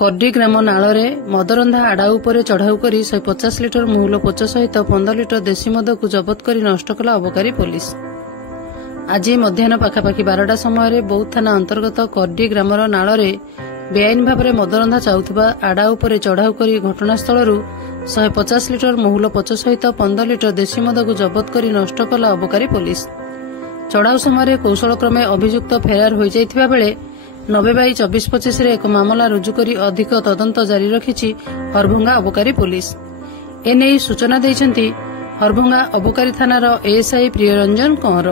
କର୍ଡି ଗ୍ରାମ ନାଳରେ ମଦରନ୍ଧା ଆଡ଼ା ଉପରେ ଚଢ଼ାଉ କରି 150 ଲିଟର ମହୁଲ ପୋଚ ସହିତ 15 ଲିଟର ଦେଶୀ ମଦକୁ ଜବତ କରି ନଷ୍ଟ କଲା ଅବକାରୀ ପୋଲିସ। ଆଜି ମଧ୍ୟାହ୍ନ ପାଖାପାଖି 12ଟା ସମୟରେ ବୌଦ୍ଧ ଥାନା ଅନ୍ତର୍ଗତ କର୍ଡି ଗ୍ରାମର ନାଳରେ ବେଆଇନ ଭାବରେ ମଦରନ୍ଧା ଚାଉଥିବା ଆଡ଼ା ଉପରେ ଚଢ଼ାଉ କରି ଘଟଣାସ୍ଥଳରୁ 150 ଲିଟର ମହୁଲ ପୋଚ ସହିତ 15 ଲିଟର ଦେଶୀ ମଦକୁ ଜବତ କରି ନଷ୍ଟ କଲା ଅବକାରୀ ପୋଲିସ। ଚଢ଼ାଉ ସମୟରେ କୌଶଳକ୍ରମେ ଅଭିଯୁକ୍ତ ଫେରାର ହୋଇଯାଇଥିବା ବେଳେ 90/24/25 ଏକ ମାମଲା ରୁଜୁ କରି ଅଧିକ ତଦନ୍ତ ଜାରି ରଖିଛି ହରଭଙ୍ଗା ଅବକାରୀ ପୋଲିସ। ଏନେଇ ସୂଚନା ଦେଇଛନ୍ତି ହରଭଙ୍ଗା ଅବକାରୀ ଥାନାର ଏଏସ୍ଆଇ ପ୍ରିୟରଞ୍ଜନ କଅଁର।